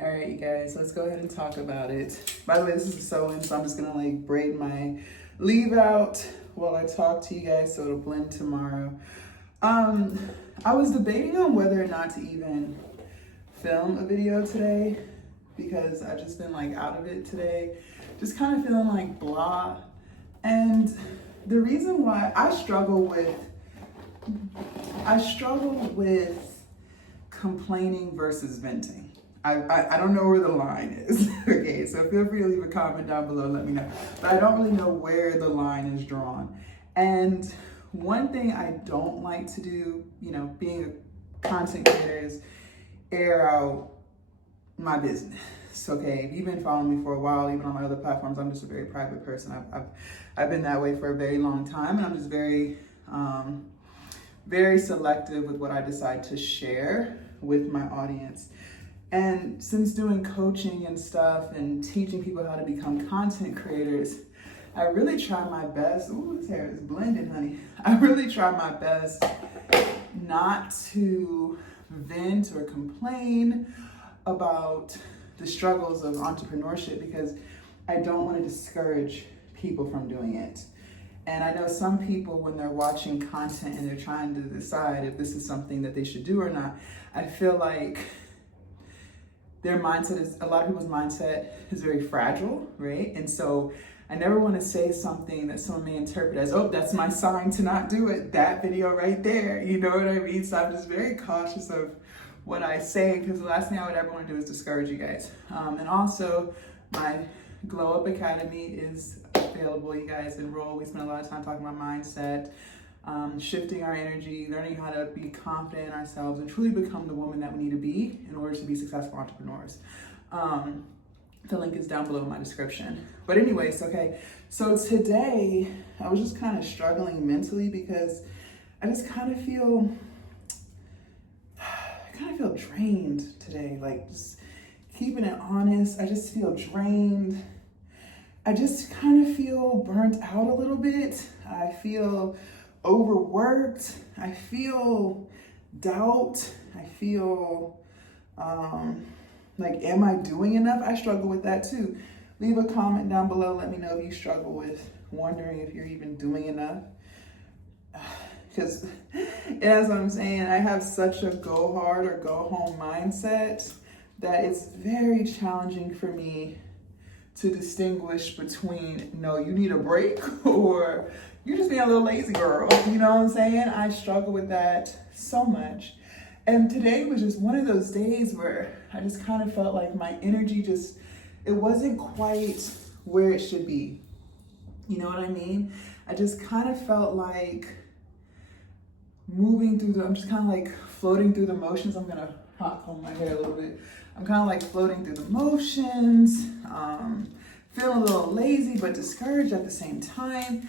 All right, you guys, let's go ahead and talk about it. By the way, this is a sew-in, so I'm just gonna like braid my leave out while I talk to you guys so it'll blend tomorrow. I was debating on whether or not to even film a video today because I've just been like out of it today, just kind of feeling like blah. And the reason why I struggle with complaining versus venting. I don't know where the line is. Okay, so feel free to leave a comment down below, let me know. But I don't really know where the line is drawn. And one thing I don't like to do, you know, being a content creator, is air out my business. Okay, if you've been following me for a while, even on my other platforms, I'm just a very private person. I've been that way for a very long time, and I'm just very selective with what I decide to share with my audience. And since doing coaching and stuff and teaching people how to become content creators, I really try my best. Ooh, this hair is blended, honey. I really try my best not to vent or complain about the struggles of entrepreneurship because I don't want to discourage people from doing it. And I know some people, when they're watching content and they're trying to decide if this is something that they should do or not, I feel like their mindset is, a lot of people's mindset is very fragile, right? And so I never want to say something that someone may interpret as, oh, that's my sign to not do it, that video right there, you know what I mean? So I'm just very cautious of what I say because the last thing I would ever want to do is discourage you guys. And also, my Glow Up Academy is available, you guys. Enroll. We spend a lot of time talking about mindset, shifting our energy, learning how to be confident in ourselves and truly become the woman that we need to be in order to be successful entrepreneurs. The link is down below in my description. But anyways, okay, so today I was just kind of struggling mentally because I just kind of feel drained today. Like, just keeping it honest, I just feel drained. I just kind of feel burnt out a little bit. I feel overworked. I feel doubt. I feel like, am I doing enough? I struggle with that too. Leave a comment down below. Let me know if you struggle with wondering if you're even doing enough. Because as I'm saying, I have such a go hard or go home mindset that it's very challenging for me to distinguish between, no, you need a break or you're just being a little lazy girl. You know what I'm saying? I struggle with that so much. And today was just one of those days where I just kind of felt like my energy it wasn't quite where it should be. You know what I mean? I just kind of felt like I'm just kind of like floating through the motions. I'm gonna hot comb my hair a little bit. I'm kind of like floating through the motions, feeling a little lazy but discouraged at the same time.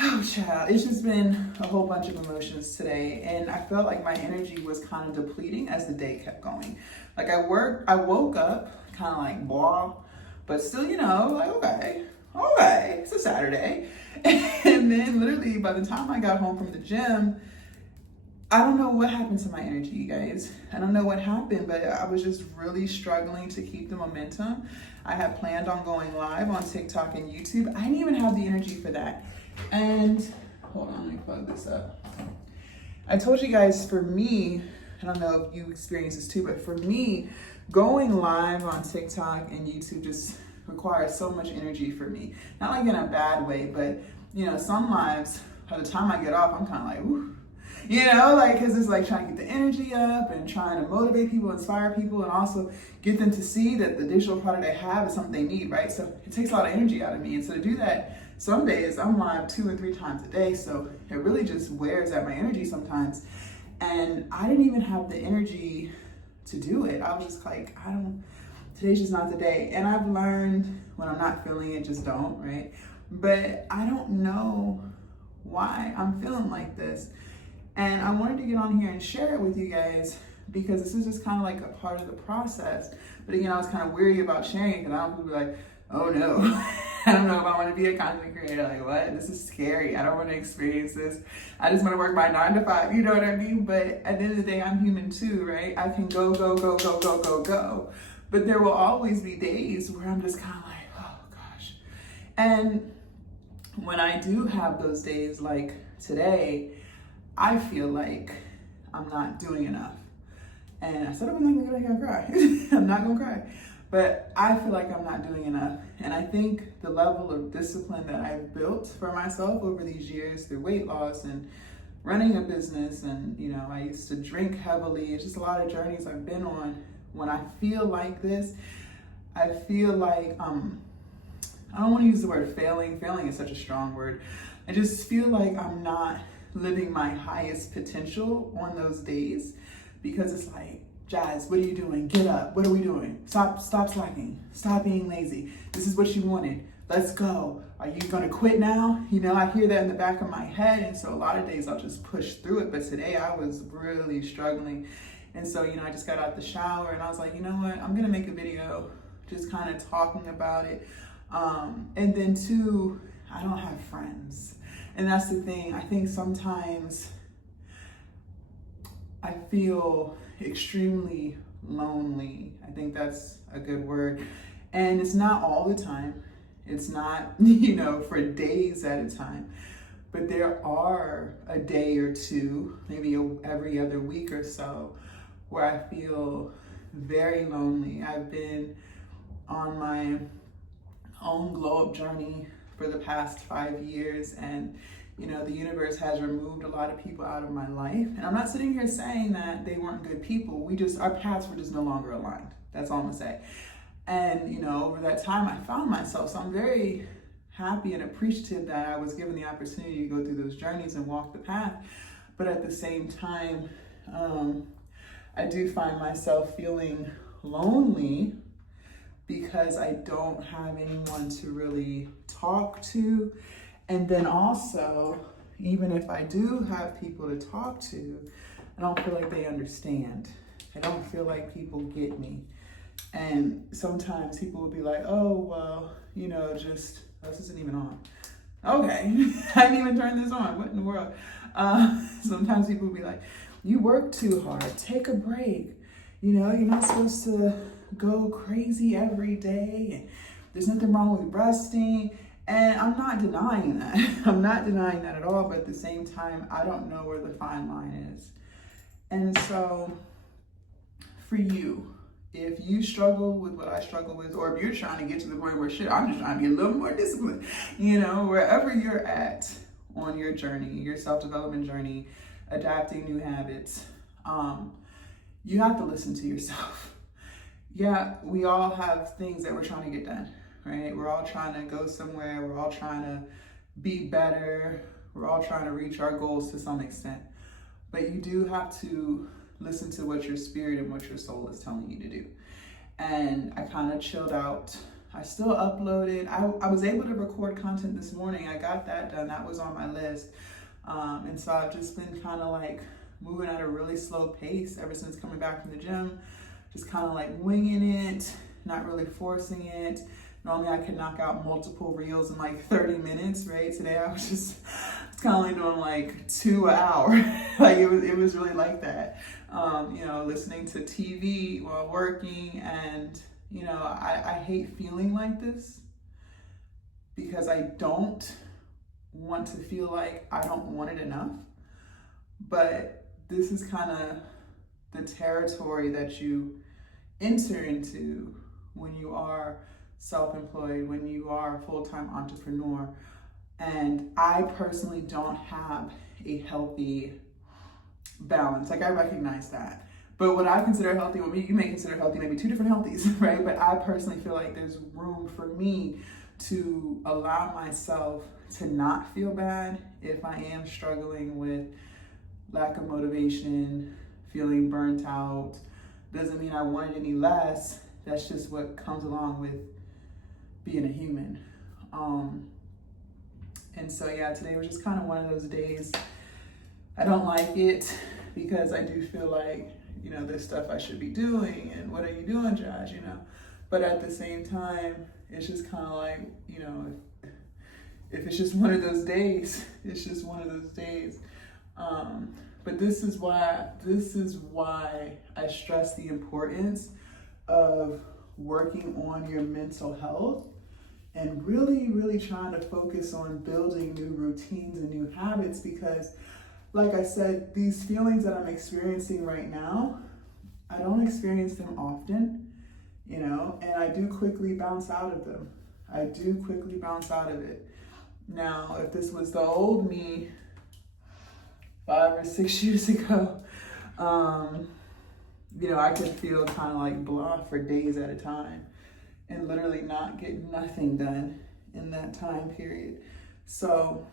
Oh, child, it's just been a whole bunch of emotions today, and I felt like my energy was kind of depleting as the day kept going. Like I woke up kind of like blah, but still, you know, like okay, it's a Saturday. And then literally by the time I got home from the gym, I don't know what happened to my energy, you guys. I don't know what happened, but I was just really struggling to keep the momentum. I had planned on going live on TikTok and YouTube. I didn't even have the energy for that. And hold on, let me plug this up. I told you guys, for me, I don't know if you experience this too, but for me, going live on TikTok and YouTube just requires so much energy for me. Not like in a bad way, but you know, some lives, by the time I get off, I'm kind of like, ooh. You know, like, because it's like trying to get the energy up and trying to motivate people, inspire people, and also get them to see that the digital product they have is something they need, right? So it takes a lot of energy out of me. And so to do that, some days I'm live 2 or 3 times a day. So it really just wears at my energy sometimes. And I didn't even have the energy to do it. I was just like, today's just not the day. And I've learned when I'm not feeling it, just don't, right? But I don't know why I'm feeling like this. And I wanted to get on here and share it with you guys because this is just kind of like a part of the process. But again, I was kind of weary about sharing it because I don't want people be like, oh no, I don't know if I want to be a content creator. Like, what? This is scary. I don't want to experience this. I just want to work my 9 to 5. You know what I mean? But at the end of the day, I'm human too, right? I can go. But there will always be days where I'm just kind of like, oh gosh. And when I do have those days like today, I feel like I'm not doing enough. And I said I'm not gonna cry. I'm not gonna cry. But I feel like I'm not doing enough. And I think the level of discipline that I've built for myself over these years through weight loss and running a business, and I used to drink heavily. It's just a lot of journeys I've been on. When I feel like this, I feel like I don't want to use the word failing. Failing is such a strong word. I just feel like I'm not living my highest potential on those days, because it's like, Jazz, what are you doing? Get up. What are we doing? Stop slacking. Stop being lazy. This is what you wanted. Let's go. Are you going to quit now? I hear that in the back of my head. And so a lot of days I'll just push through it. But today I was really struggling. And so, I just got out the shower and I was like, you know what? I'm going to make a video just kind of talking about it. And then two, I don't have friends. And that's the thing. I think sometimes I feel extremely lonely. I think that's a good word. And it's not all the time. It's not, for days at a time. But there are a day or two, maybe every other week or so, where I feel very lonely. I've been on my own glow up journey for the past 5 years, and the universe has removed a lot of people out of my life. And I'm not sitting here saying that they weren't good people. Our paths were just no longer aligned. That's all I'm gonna say. And, over that time I found myself. So I'm very happy and appreciative that I was given the opportunity to go through those journeys and walk the path. But at the same time, I do find myself feeling lonely because I don't have anyone to really talk to. And then also, even if I do have people to talk to, I don't feel like they understand. I don't feel like people get me. And sometimes people will be like, oh, well, this isn't even on. Okay, I didn't even turn this on. What in the world? Sometimes people will be like, you work too hard. Take a break. You're not supposed to go crazy every day. And there's nothing wrong with resting. And I'm not denying that. I'm not denying that at all. But at the same time, I don't know where the fine line is. And so for you, if you struggle with what I struggle with, or if you're trying to get to the point where I'm just trying to be a little more disciplined, wherever you're at on your journey, your self-development journey, adapting new habits, you have to listen to yourself. Yeah, we all have things that we're trying to get done. Right? We're all trying to go somewhere. We're all trying to be better. We're all trying to reach our goals to some extent. But you do have to listen to what your spirit and what your soul is telling you to do. And I kind of chilled out. I still uploaded. I was able to record content this morning. I got that done. That was on my list. And so I've just been kind of like moving at a really slow pace ever since coming back from the gym. Just kind of like winging it, not really forcing it. Normally I could knock out multiple reels in like 30 minutes, right? Today I was just kind of like doing like 2 an hour. Like it was really like that. Listening to TV while working, and I hate feeling like this because I don't want to feel like I don't want it enough. But this is kind of the territory that you enter into when you are self-employed, when you are a full-time entrepreneur. And I personally don't have a healthy balance. Like, I recognize that. But what I consider healthy, what you may consider healthy, maybe two different healthies, right? But I personally feel like there's room for me to allow myself to not feel bad if I am struggling with lack of motivation, feeling burnt out. Doesn't mean I want it any less. That's just what comes along with being a human. And so yeah, today was just kind of one of those days. I don't like it because I do feel like, there's stuff I should be doing, and what are you doing, Josh, But at the same time, it's just kind of like, if it's just one of those days, it's just one of those days. But this is why I stress the importance of working on your mental health and really, really trying to focus on building new routines and new habits, because like I said, these feelings that I'm experiencing right now, I don't experience them often, you know, and I do quickly bounce out of them. I do quickly bounce out of it. Now, if this was the old me 5 or 6 years ago, you know, I could feel kind of like blah for days at a time and literally not get nothing done in that time period. So,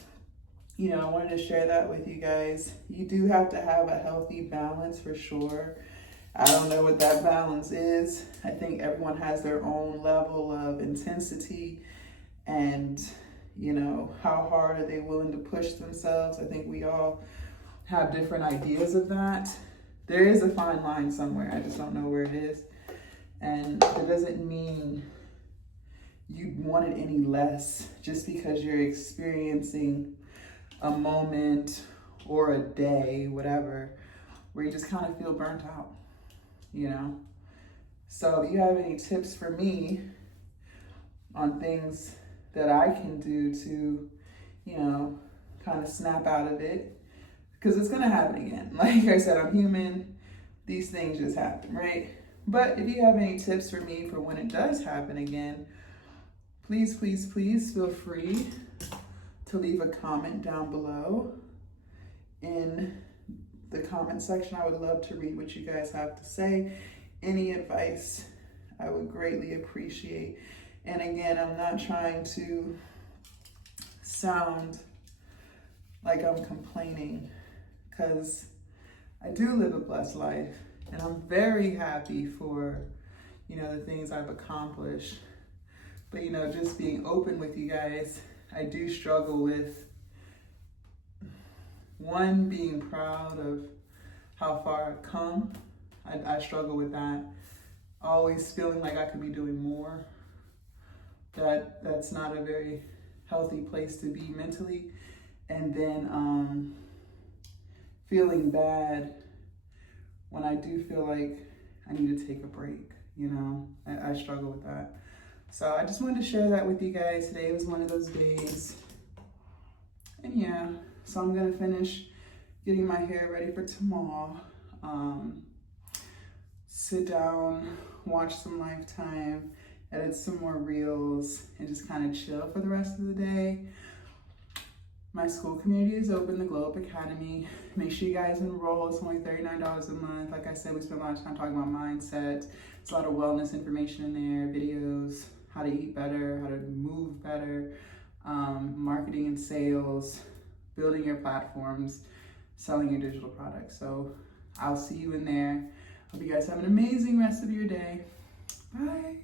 you know, I wanted to share that with you guys. You do have to have a healthy balance for sure. I don't know what that balance is. I think everyone has their own level of intensity and, you know, how hard are they willing to push themselves. I think we all have different ideas of that. There is a fine line somewhere. I just don't know where it is. And it doesn't mean you want it any less just because you're experiencing a moment or a day, whatever, where you just kind of feel burnt out, you know? So if you have any tips for me on things that I can do to, you know, kind of snap out of it, because it's gonna happen again. Like I said, I'm human, these things just happen, right? But if you have any tips for me for when it does happen again, please, please, please feel free to leave a comment down below in the comment section. I would love to read what you guys have to say. Any advice, I would greatly appreciate. And again, I'm not trying to sound like I'm complaining, because I do live a blessed life and I'm very happy for, you know, the things I've accomplished. But, you know, just being open with you guys, I do struggle with, one, being proud of how far I've come. I struggle with that. Always feeling like I could be doing more. That's not a very healthy place to be mentally. And then feeling bad when I do feel like I need to take a break, you know. I struggle with that. So I just wanted to share that with you guys. Today was one of those days. And yeah, so I'm gonna finish getting my hair ready for tomorrow. Sit down, watch some Lifetime, edit some more reels, and just kind of chill for the rest of the day. My Skool community is open, the Glow Up Academy. Make sure you guys enroll. It's only $39 a month. Like I said, we spend a lot of time talking about mindset. It's a lot of wellness information in there, videos, how to eat better, how to move better, marketing and sales, building your platforms, selling your digital products. So I'll see you in there. Hope you guys have an amazing rest of your day. Bye.